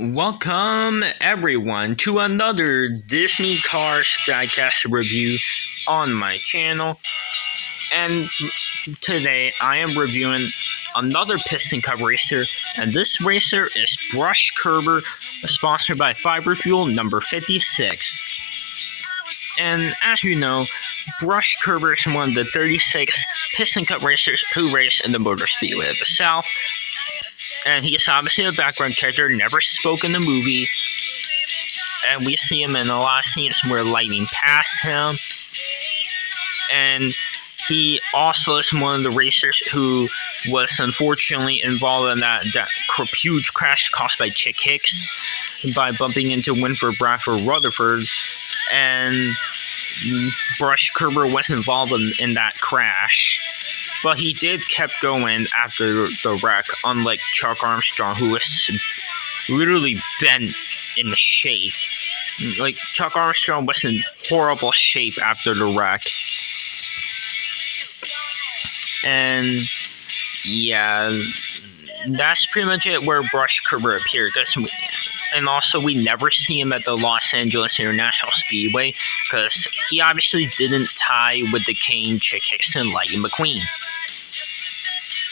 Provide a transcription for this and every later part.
Welcome everyone to another Disney Cars Diecast review on my channel. And today I am reviewing another Piston Cup racer, and this racer is Brush Kerber, sponsored by Fiber Fuel number 56. And as you know, Brush Kerber is one of the 36 Piston Cup racers who race in the Motor Speedway of the South. And he is obviously a background character, never spoke in the movie. And we see him in a lot of scenes where lightning past him. And he also is one of the racers who was unfortunately involved in that huge crash caused by Chick Hicks by bumping into Winford Bradford Rutherford. And Brush Kerber was involved in that crash. But he kept going after the wreck, unlike Chuck Armstrong, who was literally bent in shape. Like, Chuck Armstrong was in horrible shape after the wreck. And yeah, that's pretty much it where Brush Kerber appeared. And also, we never see him at the Los Angeles International Speedway because he obviously didn't tie with the Kane, Chick Hicks, and Lightning McQueen.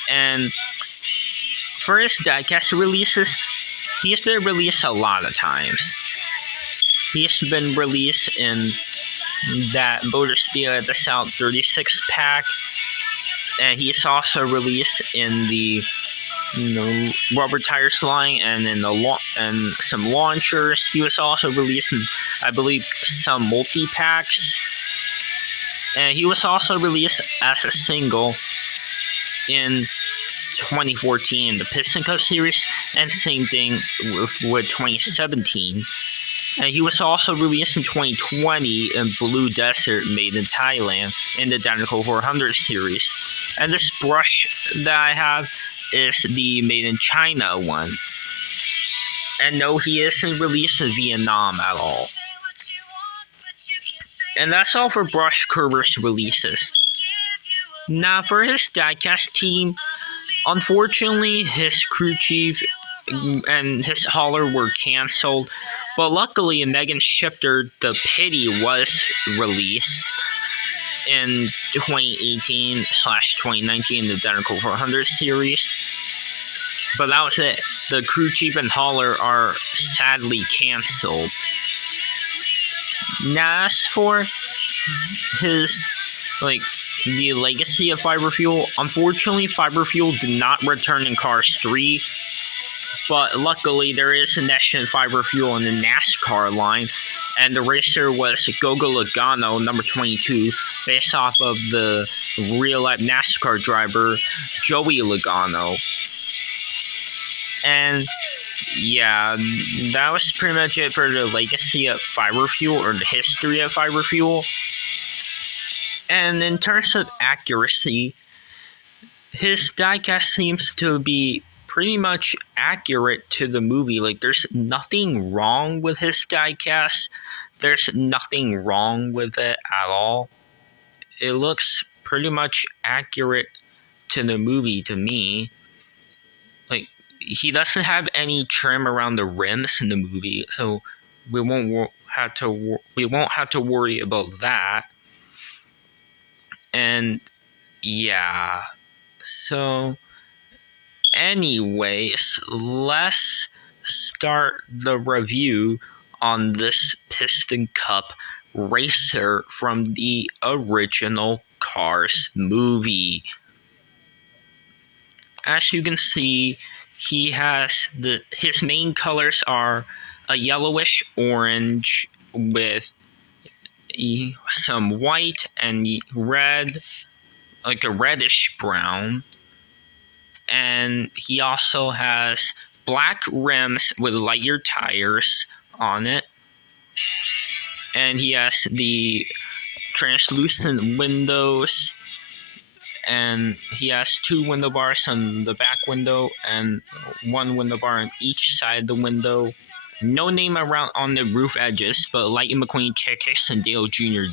And for his diecast releases, he's been released a lot of times. He's been released in that Motor Speedway of the South 36 pack, and he's also released in the rubber tires line and in some launchers. He was also released in, I believe, some multi packs, and he was also released as a single in 2014 in the Piston Cup Series, and same thing with 2017. And he was also released in 2020 in Blue Desert, made in Thailand, in the Dinoco 400 series. And this brush that I have is the made in China one. And no, he isn't released in Vietnam at all. And that's all for Brush Kerber's releases. Now, for his diecast team, unfortunately, his crew chief and his hauler were canceled, but luckily, Megan Shifter, the Pity, was released in 2018/2019 in the Dinoco 400 series. But that was it. The crew chief and hauler are sadly canceled. Now, as for his, the legacy of Fiber Fuel, unfortunately, Fiber Fuel did not return in Cars 3, but luckily there is a next-gen Fiber Fuel in the NASCAR line, and the racer was Gogo Logano, number 22, based off of the real-life NASCAR driver Joey Logano. And yeah, that was pretty much it for the legacy of Fiber Fuel, or the history of Fiber Fuel. And in terms of accuracy, his diecast seems to be pretty much accurate to the movie. Like, there's nothing wrong with his diecast. There's nothing wrong with it at all. It looks pretty much accurate to the movie to me. Like, he doesn't have any trim around the rims in the movie, so we won't have to worry about that. And yeah, so anyways, let's start the review on this Piston Cup racer from the original Cars movie. As you can see, he has his main colors are a yellowish orange with some white and red, like a reddish brown. And he also has black rims with lighter tires on it. And he has the translucent windows. And he has two window bars on the back window and one window bar on each side of the window. No name around on the roof edges, but Lightning McQueen, Chick Hicks, and Dale Jr.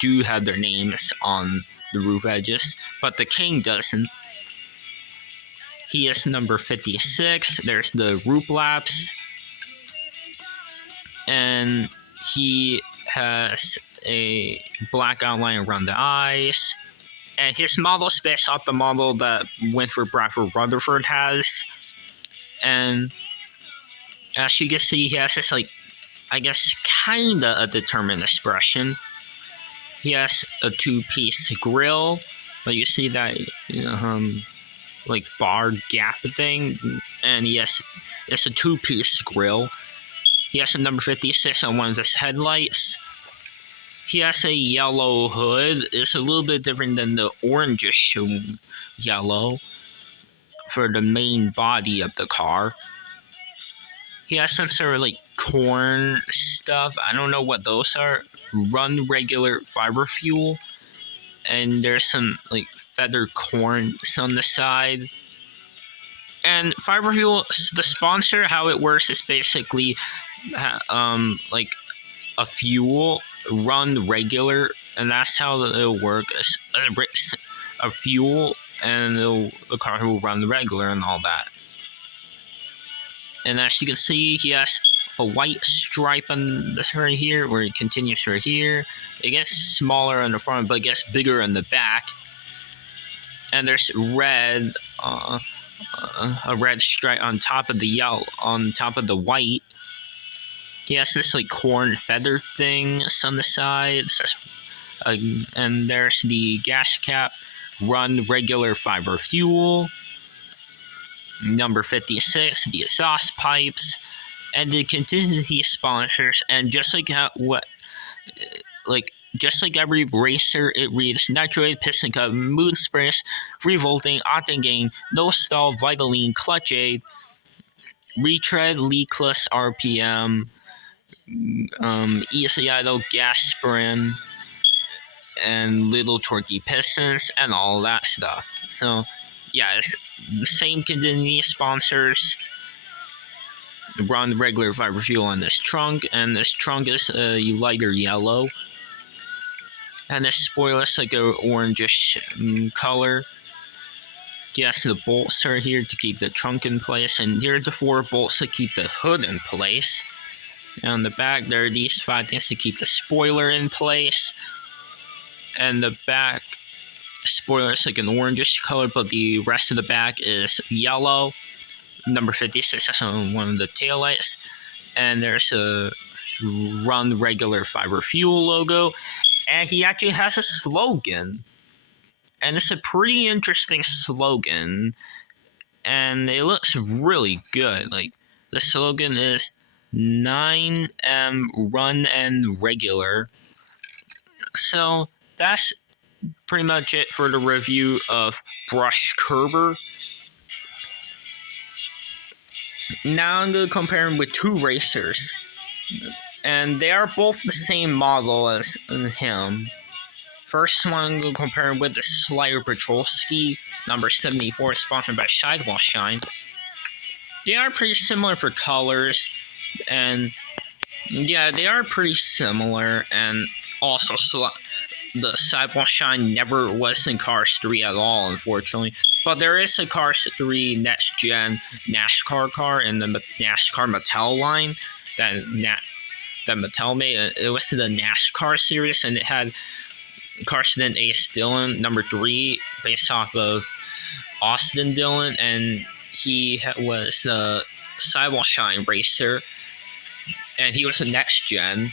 do have their names on the roof edges, but the King doesn't. He is number 56. There's the Roop Laps. and he has a black outline around the eyes. And his model is based off the model that Winford Bradford Rutherford has. And as you can see, he has this, like, I guess, kinda a determined expression. He has a two-piece grill, but you see that, like, bar gap thing, and yes, it's a two-piece grill. He has a number 56 on one of his headlights. He has a yellow hood. It's a little bit different than the orangish yellow for the main body of the car. He has some sort of, like, corn stuff. I don't know what those are. Run regular fiber fuel. And there's some, like, feathered corns on the side. And Fiber Fuel, the sponsor, how it works is basically like a fuel run regular, and that's how it'll work. A fuel, and the car will run regular and all that. And as you can see, he has a white stripe on this right here, where it continues right here. It gets smaller on the front, but it gets bigger on the back. And there's red, a red stripe on top of the yellow, on top of the white. He has this, like, corn feather thing on the side. And there's the gas cap. Run regular fiber fuel. Number 56, the exhaust pipes, and the contingency sponsors. And just like just like every racer, it reads Nitroid, Piston Cup, Moon Springs, Revolting, Octane Gain, No Stall, Vitaline, Clutch Aid, Retread, Leakless, RPM, Easy Idle, Gas Sprin, and Little Torquey Pistons, and all that stuff. So, yeah, it's the same contingency sponsors. Run regular fiber fuel on this trunk, and this trunk is a lighter yellow. And this spoiler is like a orangish color. Yes, the bolts are here to keep the trunk in place, and here are the 4 bolts to keep the hood in place. And on the back, there are these 5 things to keep the spoiler in place. And the back spoiler is like an orangish color, but the rest of the back is yellow. Number 56 is on one of the taillights. And there's a Run Regular Fiber Fuel logo. And he actually has a slogan. And it's a pretty interesting slogan. And it looks really good. Like, the slogan is 9M Run and Regular. So that's pretty much it for the review of Brush Kerber. Now I'm going to compare him with 2 racers. And they are both the same model as him. First one I'm going to compare him with the Slider Petrolski, number 74, sponsored by Sidewall Shine. They are pretty similar for colors, and yeah, they are pretty similar, and also the Sidewall Shine never was in Cars 3 at all, unfortunately. But there is a Cars 3 Next Gen NASCAR car in the NASCAR Mattel line that Mattel made. It was in the NASCAR series, and it had Carson Ace Dillon, number 3, based off of Austin Dillon, and he was a Sidewall Shine racer, and he was a Next Gen.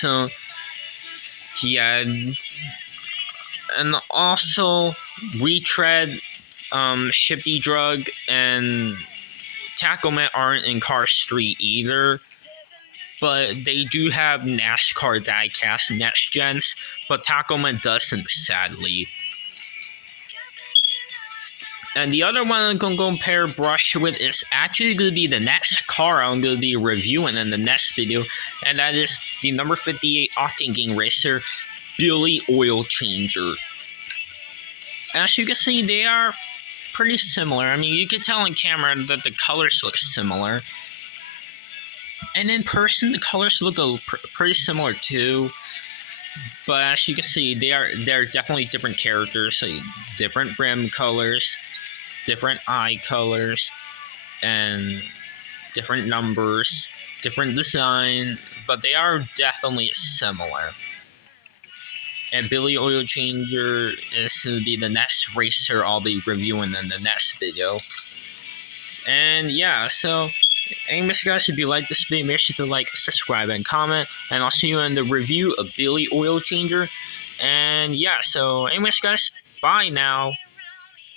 So he had, and also Retread, Shifty Drug, and Tackleman aren't in Cars 3 either. But they do have NASCAR diecast Next Gens, but Tackleman doesn't, sadly. And the other one I'm going to compare Brush with is actually going to be the next car I'm going to be reviewing in the next video, and that is the number 58 Octane Gain Racer Billy Oil Changer. As you can see, they are pretty similar. I mean, you can tell on camera that the colors look similar. And in person, the colors look pretty similar too. But as you can see, they're definitely different characters. So different rim colors, different eye colors, and different numbers. different design, but they are definitely similar. And Billy Oil Changer is to be the next racer I'll be reviewing in the next video. And yeah, so anyways guys, if you like this video, make sure to like, subscribe, and comment, and I'll see you in the review of Billy Oil Changer. And yeah, so anyways guys, bye now.